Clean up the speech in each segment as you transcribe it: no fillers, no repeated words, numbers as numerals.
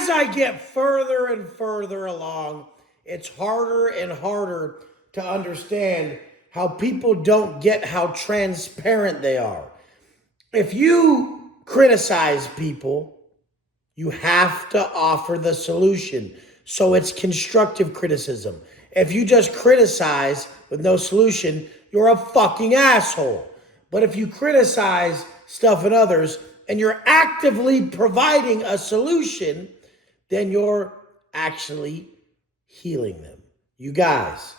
as I get further and further along, it's harder and harder to understand how people don't get how transparent they are. If you criticize people, you have to offer the solution. So it's constructive criticism. If you just criticize with no solution, you're a fucking asshole. But if you criticize stuff in others and you're actively providing a solution, then you're actually healing them. You guys,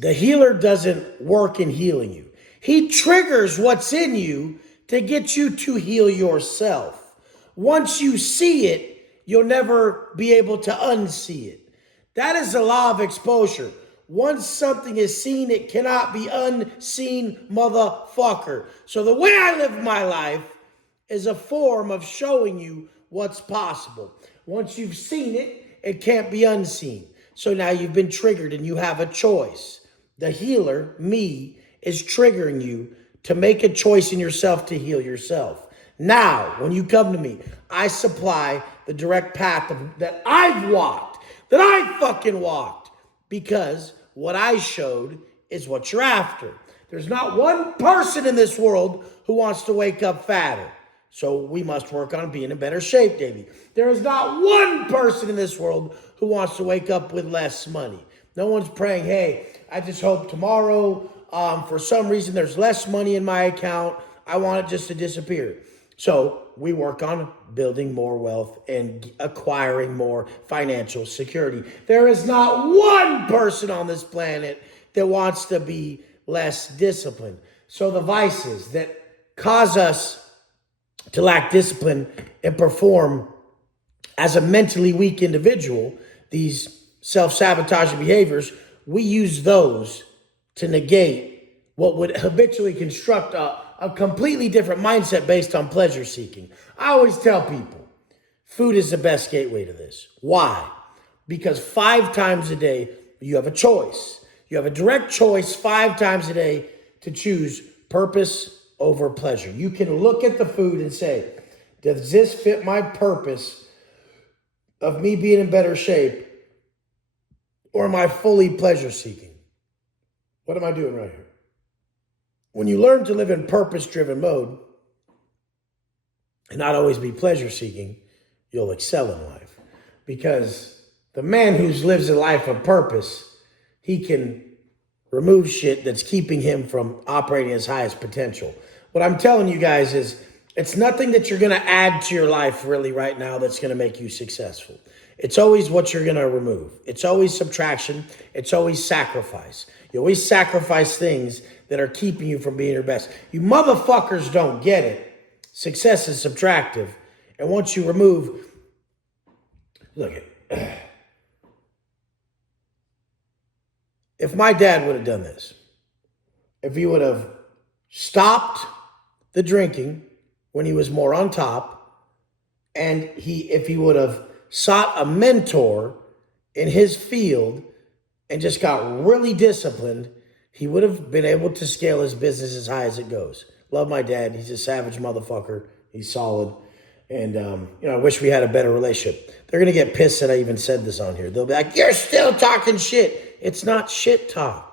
the healer doesn't work in healing you. He triggers what's in you to get you to heal yourself. Once you see it, you'll never be able to unsee it. That is the law of exposure. Once something is seen, it cannot be unseen, motherfucker. So the way I live my life is a form of showing you what's possible. Once you've seen it, it can't be unseen. So now you've been triggered and you have a choice. The healer, me, is triggering you to make a choice in yourself to heal yourself. Now, when you come to me, I supply the direct path that I've walked, that I fucking walked, because what I showed is what you're after. There's not one person in this world who wants to wake up fatter. So we must work on being in better shape, Davey. There is not one person in this world who wants to wake up with less money. No one's praying, hey, I just hope tomorrow, for some reason, there's less money in my account. I want it just to disappear. So we work on building more wealth and acquiring more financial security. There is not one person on this planet that wants to be less disciplined. So the vices that cause us to lack discipline and perform as a mentally weak individual, these self-sabotaging behaviors, we use those to negate what would habitually construct a completely different mindset based on pleasure seeking. I always tell people, food is the best gateway to this. Why? Because 5 times a day, you have a choice. You have a direct choice 5 times a day to choose purpose over pleasure. You can look at the food and say, does this fit my purpose of me being in better shape, or am I fully pleasure seeking? What am I doing right here? When you learn to live in purpose-driven mode and not always be pleasure-seeking, you'll excel in life. Because the man who lives a life of purpose, he can remove shit that's keeping him from operating his highest potential. What I'm telling you guys is it's nothing that you're going to add to your life really right now that's going to make you successful. It's always what you're going to remove. It's always subtraction. It's always sacrifice. You always sacrifice things that are keeping you from being your best. You motherfuckers don't get it. Success is subtractive. And once you remove, look at, if my dad would have done this, if he would have stopped the drinking when he was more on top, and if he would have sought a mentor in his field and just got really disciplined, he would have been able to scale his business as high as it goes. Love my dad. He's a savage motherfucker. He's solid. And, I wish we had a better relationship. They're going to get pissed that I even said this on here. They'll be like, you're still talking shit. It's not shit talk.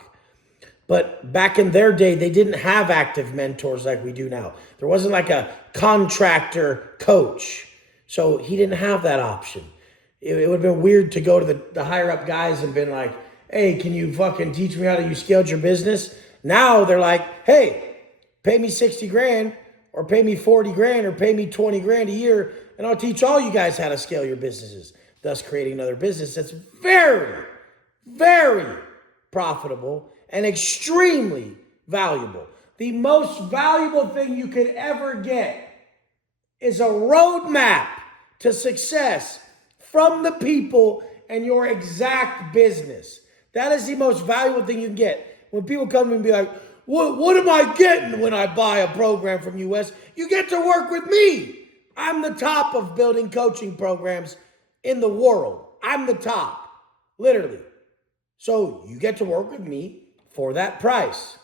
But back in their day, they didn't have active mentors like we do now. There wasn't like a contractor coach. So he didn't have that option. It would have been weird to go to the higher up guys and been like, hey, can you fucking teach me how you scaled your business? Now they're like, hey, pay me 60 grand or pay me 40 grand or pay me 20 grand a year and I'll teach all you guys how to scale your businesses, thus creating another business that's very, very profitable and extremely valuable. The most valuable thing you could ever get is a roadmap to success from the people and your exact business. That is the most valuable thing you can get. When people come and be like, what am I getting when I buy a program from US? You get to work with me. I'm the top of building coaching programs in the world. I'm the top, literally. So you get to work with me for that price.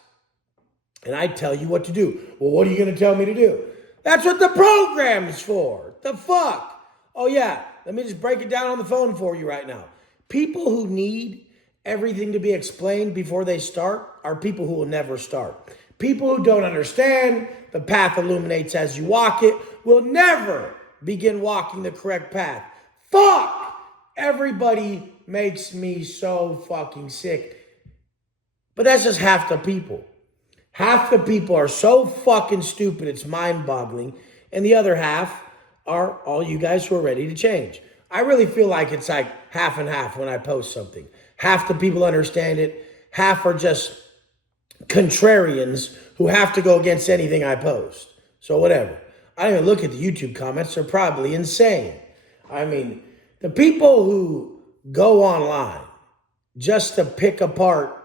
And I tell you what to do. Well, what are you going to tell me to do? That's what the program is for. The fuck? Oh, yeah, let me just break it down on the phone for you right now. People who need everything to be explained before they start are people who will never start. People who don't understand the path illuminates as you walk it will never begin walking the correct path. Fuck! Everybody makes me so fucking sick. But that's just half the people. Half the people are so fucking stupid, it's mind boggling. And the other half are all you guys who are ready to change. I really feel like it's like half and half when I post something. Half the people understand it, half are just contrarians who have to go against anything I post. So, whatever. I don't even look at the YouTube comments, they're probably insane. I mean, the people who go online just to pick apart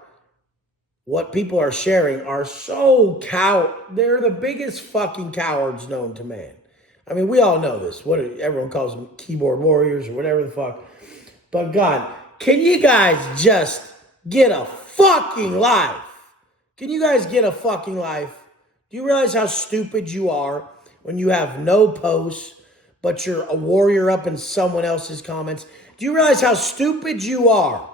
what people are sharing are so they're the biggest fucking cowards known to man. I mean, we all know this. Everyone calls them keyboard warriors or whatever the fuck. But God, can you guys just get a fucking life? Can you guys get a fucking life? Do you realize how stupid you are when you have no posts, but you're a warrior up in someone else's comments? Do you realize how stupid you are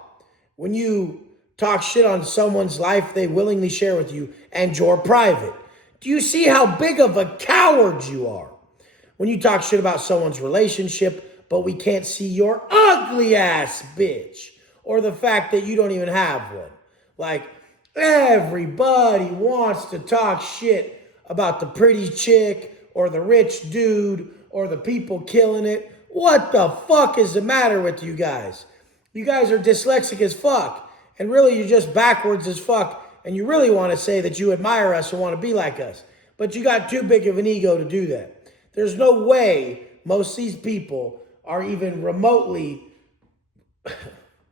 when you talk shit on someone's life they willingly share with you and you're private? Do you see how big of a coward you are when you talk shit about someone's relationship, but we can't see your ugly ass bitch, or the fact that you don't even have one? Like, everybody wants to talk shit about the pretty chick or the rich dude or the people killing it. What the fuck is the matter with you guys? You guys are dyslexic as fuck. And really, you're just backwards as fuck. And you really want to say that you admire us and want to be like us. But you got too big of an ego to do that. There's no way most of these people are even remotely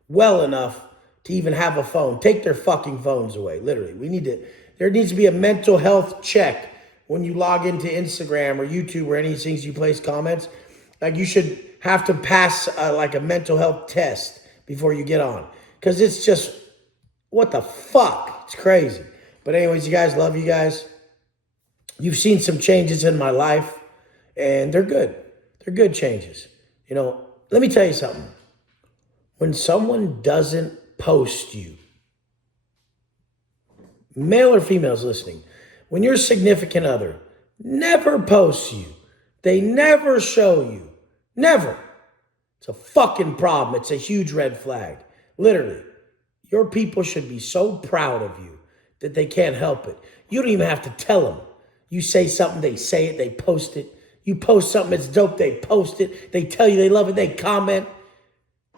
well enough to even have a phone. Take their fucking phones away, literally. There needs to be a mental health check when you log into Instagram or YouTube or any things you place comments. Like, you should have to pass like a mental health test before you get on. Because it's just, what the fuck? It's crazy. But anyways, you guys, love you guys. You've seen some changes in my life, and they're good. They're good changes. You know, let me tell you something. When someone doesn't post you, male or females listening, when your significant other never posts you, they never show you, never. It's a fucking problem. It's a huge red flag. Literally, your people should be so proud of you that they can't help it. You don't even have to tell them. You say something, they say it, they post it. You post something that's dope, they post it. They tell you they love it, they comment.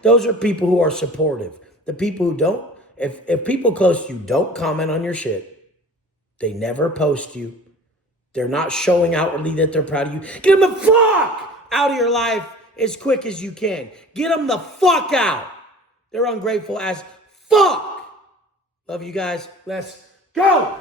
Those are people who are supportive. The people who don't, if people close to you don't comment on your shit, they never post you, they're not showing outwardly that they're proud of you, get them the fuck out of your life as quick as you can. Get them the fuck out. They're ungrateful as fuck. Love you guys. Let's go.